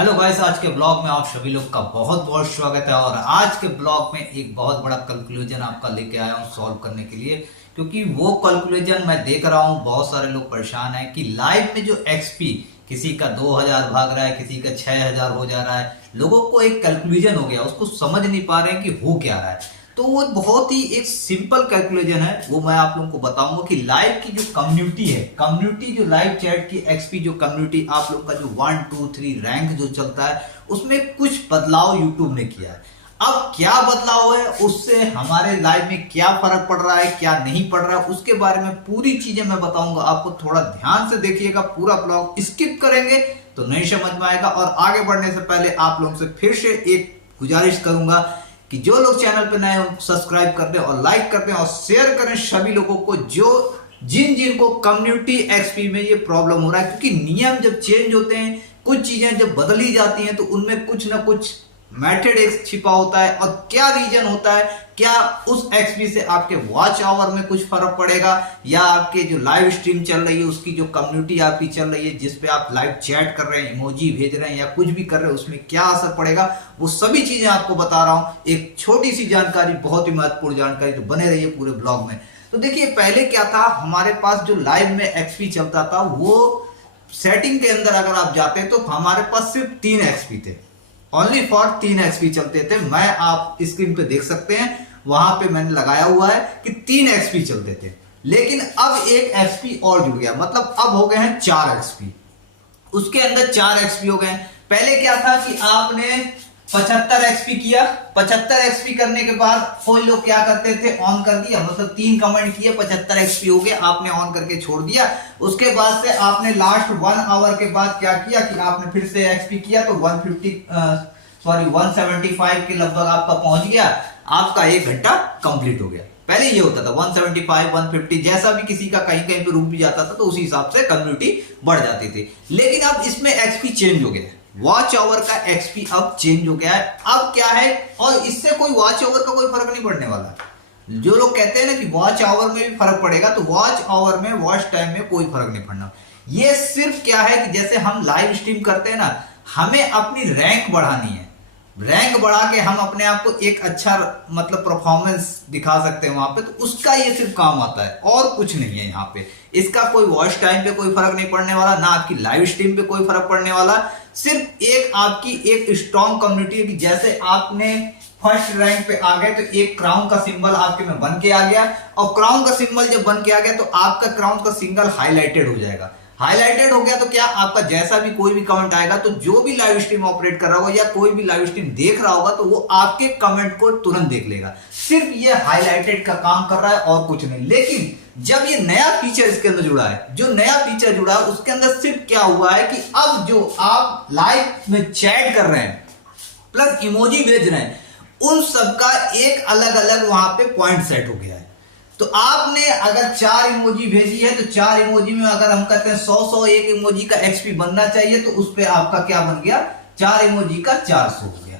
Hello guys, आज के blog में आप सभी लोग का बहुत बहुत स्वागत है। और आज के ब्लॉग में एक बहुत बड़ा कैलकुलेशन आपका लेके आया हूँ सॉल्व करने के लिए, क्योंकि वो कैलकुलेशन मैं देख रहा हूँ बहुत सारे लोग परेशान हैं कि लाइव में जो एक्सपी किसी का 2000 भाग रहा है, किसी का 6000 हो जा रहा है। लोगों को एक कैलकुलेशन हो गया, उसको समझ नहीं पा रहे हैं कि हो क्या रहा है। तो वो बहुत ही एक सिंपल कैलकुलेशन है, वो मैं आप लोगों को बताऊंगा कि लाइव की जो कम्युनिटी है, कम्युनिटी जो लाइव चैट की एक्सपी जो कम्युनिटी आप लोग का जो 1 2 3 रैंक जो चलता है, उसमें कुछ बदलाव यूट्यूब ने किया है। अब क्या बदलाव है, उससे हमारे लाइव में क्या फर्क पड़ रहा है, क्या नहीं पड़ रहा है, उसके बारे में पूरी चीजें मैं बताऊंगा आपको। थोड़ा ध्यान से देखिएगा, पूरा ब्लॉग स्किप करेंगे तो नहीं समझ में आएगा। और आगे बढ़ने से पहले आप लोगों से फिर से एक गुजारिश करूंगा कि जो लोग चैनल पे नए हो सब्सक्राइब कर दें और लाइक कर दें और शेयर करें सभी लोगों को जो जिन को कम्युनिटी एक्सपी में ये प्रॉब्लम हो रहा है। क्योंकि नियम जब चेंज होते हैं, कुछ चीजें जब बदली जाती हैं, तो उनमें कुछ ना कुछ मेथड एक छिपा होता है। और क्या रीजन होता है, क्या उस एक्सपी से आपके वॉच आवर में कुछ फर्क पड़ेगा, या आपके जो लाइव स्ट्रीम चल रही है उसकी जो कम्युनिटी आपकी चल रही है, जिसपे आप लाइव चैट कर रहे हैं, इमोजी भेज रहे हैं या कुछ भी कर रहे हैं, उसमें क्या असर पड़ेगा, वो सभी चीजें आपको बता रहा हूं। एक छोटी सी जानकारी, बहुत ही महत्वपूर्ण जानकारी, तो बने रहिए पूरे ब्लॉग में। तो देखिए, पहले क्या था, हमारे पास जो लाइव में एक्सपी चलता था, वो सेटिंग के अंदर अगर आप जाते तो हमारे पास सिर्फ 3 एक्सपी थे, ओनली फॉर 3 एक्सपी चलते थे। मैं आप स्क्रीन पे देख सकते हैं, वहां पे मैंने लगाया हुआ है कि 3 एक्सपी चलते थे। लेकिन अब एक एक्सपी और जुड़ गया, मतलब अब हो गए हैं 4 एक्सपी। उसके अंदर 4 एक्सपी हो गए। पहले क्या था कि आपने 75 एक्सपी किया, 75 एक्सपी करने के बाद कोई लोग क्या करते थे, ऑन कर दिया, मतलब 3 कमेंट किए, 75 एक्सपी हो गया, आपने ऑन करके छोड़ दिया। उसके बाद से आपने लास्ट 1 आवर के बाद क्या किया कि आपने फिर से एक्सपी किया, तो 175 के लगभग आपका पहुंच गया, आपका 1 घंटा कंप्लीट हो गया। पहले ये होता था 175 150, जैसा भी किसी का कहीं कहीं पे रुक भी जाता था तो उसी हिसाब से कम्युनिटी बढ़ जाती थी। लेकिन अब इसमें एक्सपी चेंज हो गया, वॉच आवर का एक्सपी अब चेंज हो गया है। अब क्या है, और इससे कोई वॉच आवर का कोई फर्क नहीं पड़ने वाला। जो लोग कहते हैं ना कि वॉच आवर में भी फर्क पड़ेगा, तो वॉच आवर में, वॉच टाइम में कोई फर्क नहीं पड़ना। ये सिर्फ क्या है कि जैसे हम लाइव स्ट्रीम करते हैं ना, हमें अपनी रैंक बढ़ानी है, रैंक बढ़ा के हम अपने आप को एक अच्छा मतलब परफॉर्मेंस दिखा सकते हैं वहां पे, तो उसका ये सिर्फ काम आता है और कुछ नहीं है यहाँ पे। इसका कोई वॉच टाइम पे कोई फर्क नहीं पड़ने वाला, ना आपकी लाइव स्ट्रीम पे कोई फर्क पड़ने वाला। सिर्फ एक आपकी एक स्ट्रॉन्ग कम्युनिटी है कि जैसे आपने फर्स्ट रैंक पे आ गए तो एक क्राउन का सिंबल आपके में बन के आ गया, और क्राउन का सिंबल जब बन के आ गया तो आपका क्राउन का सिंबल हाईलाइटेड हो जाएगा। हाईलाइटेड हो गया तो क्या, आपका जैसा भी कोई भी कमेंट आएगा, तो जो भी लाइव स्ट्रीम ऑपरेट कर रहा होगा या कोई भी लाइव स्ट्रीम देख रहा होगा, तो वो आपके कमेंट को तुरंत देख लेगा। सिर्फ ये हाईलाइटेड का काम कर रहा है और कुछ नहीं। लेकिन जब ये नया फीचर इसके अंदर जुड़ा है, जो नया फीचर जुड़ा है उसके अंदर सिर्फ क्या हुआ है कि अब जो आप लाइव में चैट कर रहे हैं प्लस इमोजी भेज रहे हैं, उन सबका एक अलग अलग वहां पे पॉइंट सेट हो गया है। तो आपने अगर 4 इमोजी भेजी है, तो 4 इमोजी में अगर हम कहते हैं 100 एक इमोजी का एक्सपी बनना चाहिए, तो उस पे आपका क्या बन गया, 4 इमोजी का 400 हो गया।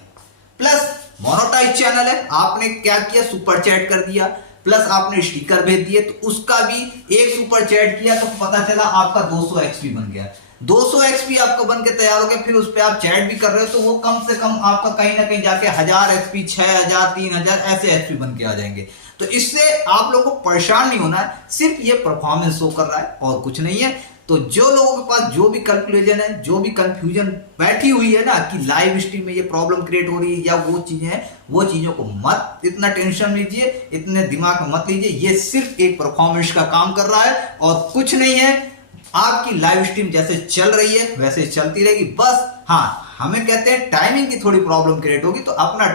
प्लस मोनेटाइज चैनल है, आपने क्या किया, सुपर चैट कर दिया, प्लस आपने स्टिकर भेज दिए, तो उसका भी एक सुपर चैट किया तो पता चला आपका 200 एक्सपी बन गया। 200 एक्सपी आपका बन के तैयार हो गया। फिर उस पर आप चैट भी कर रहे हो, तो वो कम से कम आपका कहीं ना कहीं जाके 1000 एक्सपी, 6000, 3000 ऐसे एक्सपी बन के आ जाएंगे। तो इससे आप लोगों को परेशान नहीं होना है, सिर्फ ये परफॉर्मेंस शो कर रहा है और कुछ नहीं है। तो जो लोगों के पास जो भी कैलकुलेशन है, जो भी कंफ्यूजन बैठी हुई है ना कि लाइव स्ट्रीम में ये प्रॉब्लम क्रिएट हो रही है या वो चीजें हैं, वो चीजों को मत इतना टेंशन लीजिए, इतने दिमाग में मत लीजिए। ये सिर्फ एक परफॉर्मेंस का काम कर रहा है और कुछ नहीं है। आपकी लाइव स्ट्रीम जैसे चल रही है वैसे चलती रहेगी। बस हाँ, हमें कहते हैं टाइमिंग की थोड़ी प्रॉब्लम क्रिएट होगी, तो अपना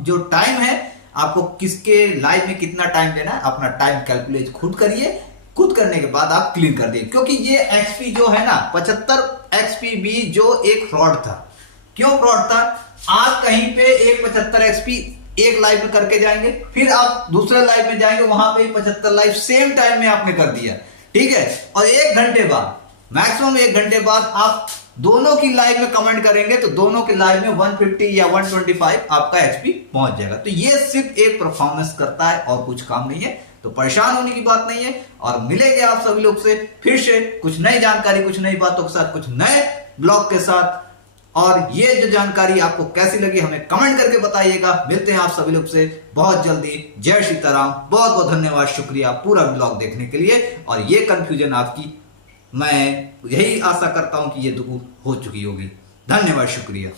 जो टाइम है, आपको किसके लाइव में कितना टाइम देना है, अपना टाइम कैलकुलेट खुद करिए। खुद करने के बाद आप क्लीन कर दिए, क्योंकि ये एक्सपी जो है ना, 75 एक्सपी भी जो एक फ्रॉड था। क्यों फ्रॉड था, आप कहीं पे एक 75 एक्सपी एक लाइव में करके जाएंगे, फिर आप दूसरे लाइव में जाएंगे, वहां पे 75 लाइव सेम टाइम में आपने कर दिया, ठीक है। और 1 घंटे बाद, मैक्सिमम 1 घंटे बाद आप दोनों की लाइव में कमेंट करेंगे, तो दोनों की लाइव में 150 या 125 आपका एक्सपी पहुंच जाएगा। तो ये सिर्फ एक परफॉर्मेंस करता है और कुछ काम नहीं है। तो परेशान होने की बात नहीं है। और मिलेंगे आप सभी लोग से फिर से कुछ नई जानकारी, कुछ नई बातों के साथ, कुछ नए ब्लॉग के साथ। और ये जो जानकारी आपको कैसी लगी हमें कमेंट करके बताइएगा। मिलते हैं आप सभी लोग से बहुत जल्दी। जय सीताराम। बहुत बहुत धन्यवाद, शुक्रिया पूरा ब्लॉग देखने के लिए। और ये कंफ्यूजन आपकी मैं यही आशा करता हूं कि ये दूर हो चुकी होगी। धन्यवाद, शुक्रिया।